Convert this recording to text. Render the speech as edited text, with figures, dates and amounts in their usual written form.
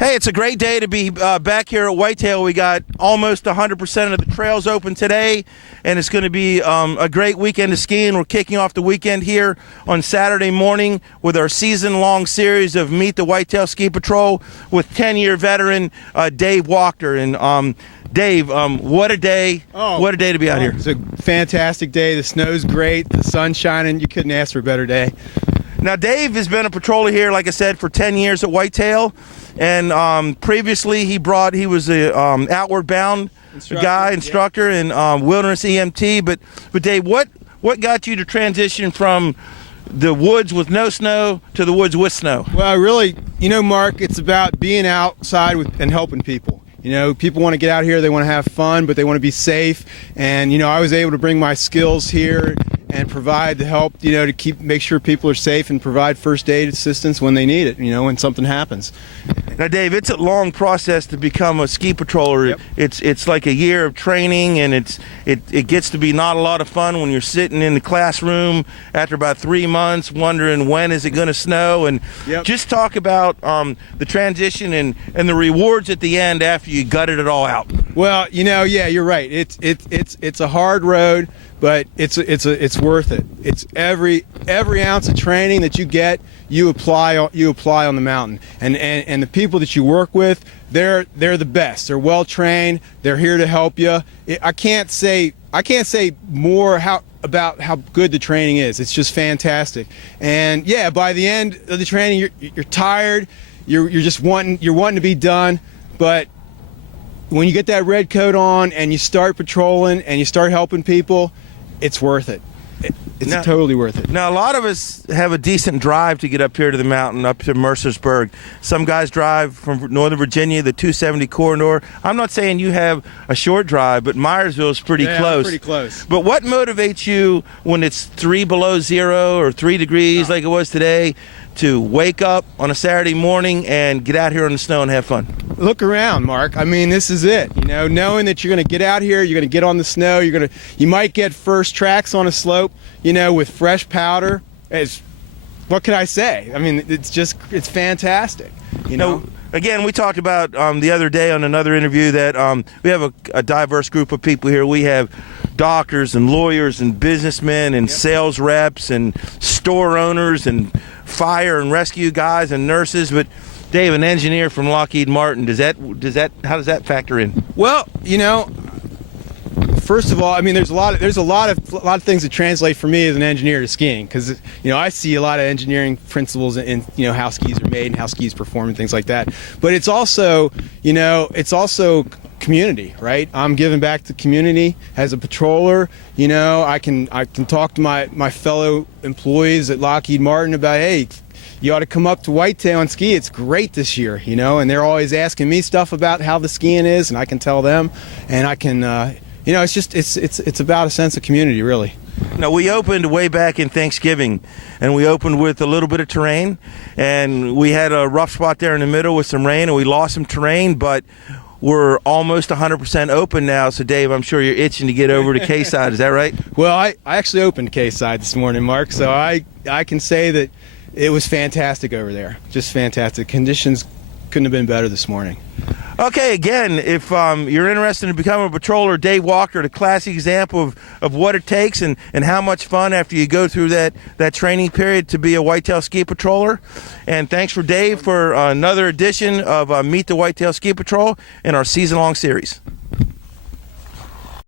Hey, it's a great day to be back here at Whitetail. We got almost 100% of the trails open today, and it's going to be a great weekend of skiing. We're kicking off the weekend here on Saturday morning with our season-long series of Meet the Whitetail Ski Patrol with 10-year veteran Dave Wachter. And Dave, what a day! What a day to be out here. It's a fantastic day. The snow's great. The sun's shining. You couldn't ask for a better day. Now, Dave has been a patroller here, like I said, for 10 years at Whitetail. And previously he was a outward bound instructor in wilderness EMT. But Dave, what got you to transition from the woods with no snow to the woods with snow? Well, really, Mark, it's about being outside and helping people. People want to get out here, they want to have fun, but they want to be safe. And, I was able to bring my skills here and provide the help, to make sure people are safe and provide first aid assistance when they need it, when something happens. Now, Dave, it's a long process to become a ski patroller. Yep. It's like a year of training, and it gets to be not a lot of fun when you're sitting in the classroom after about 3 months wondering when is it going to snow. And just talk about the transition and the rewards at the end after you gutted it all out. Well, you're right. It's a hard road, but it's worth it. It's every ounce of training that you get, you apply on the mountain, and the people that you work with, they're the best. They're well trained. They're here to help you. I can't say more about how good the training is. It's just fantastic. And by the end of the training, you're tired. You're just wanting to be done, but when you get that red coat on and you start patrolling and you start helping people, it's worth it. It's totally worth it. Now, a lot of us have a decent drive to get up here to the mountain, up to Mercersburg. Some guys drive from Northern Virginia, the 270 corridor. I'm not saying you have a short drive, but Myersville is pretty close. Pretty close. But what motivates you when it's 3 below zero or 3 degrees like it was today to wake up on a Saturday morning and get out here in the snow and have fun? Look around, Mark. I mean, this is it. Knowing that you're going to get out here, you're going to get on the snow, you might get first tracks on a slope, with fresh powder. What can I say? I mean, it's fantastic. Again, we talked about the other day on another interview that we have a diverse group of people here. We have doctors and lawyers and businessmen and sales reps and store owners and fire and rescue guys and nurses. But Dave, an engineer from Lockheed Martin, how does that factor in? Well, first of all, I mean, there's a lot of things that translate for me as an engineer to skiing, because I see a lot of engineering principles in how skis are made and how skis perform and things like that. But it's also community, right? I'm giving back to the community as a patroller. I can talk to my fellow employees at Lockheed Martin about, hey, you ought to come up to Whitetail and ski. It's great this year, and they're always asking me stuff about how the skiing is, and I can tell them, and I can, it's about a sense of community, really. Now, we opened way back in Thanksgiving, and we opened with a little bit of terrain, and we had a rough spot there in the middle with some rain, and we lost some terrain, but we're almost 100% open now. So, Dave, I'm sure you're itching to get over to K-Side. Is that right? Well, I actually opened K-Side this morning, Mark, so I can say that it was fantastic over there. Just fantastic. Conditions couldn't have been better this morning. Okay, again, if you're interested in becoming a patroller, Dave Wachter, a classic example of what it takes and how much fun after you go through that training period to be a Whitetail Ski Patroller. And thanks for Dave for another edition of Meet the Whitetail Ski Patrol in our season-long series.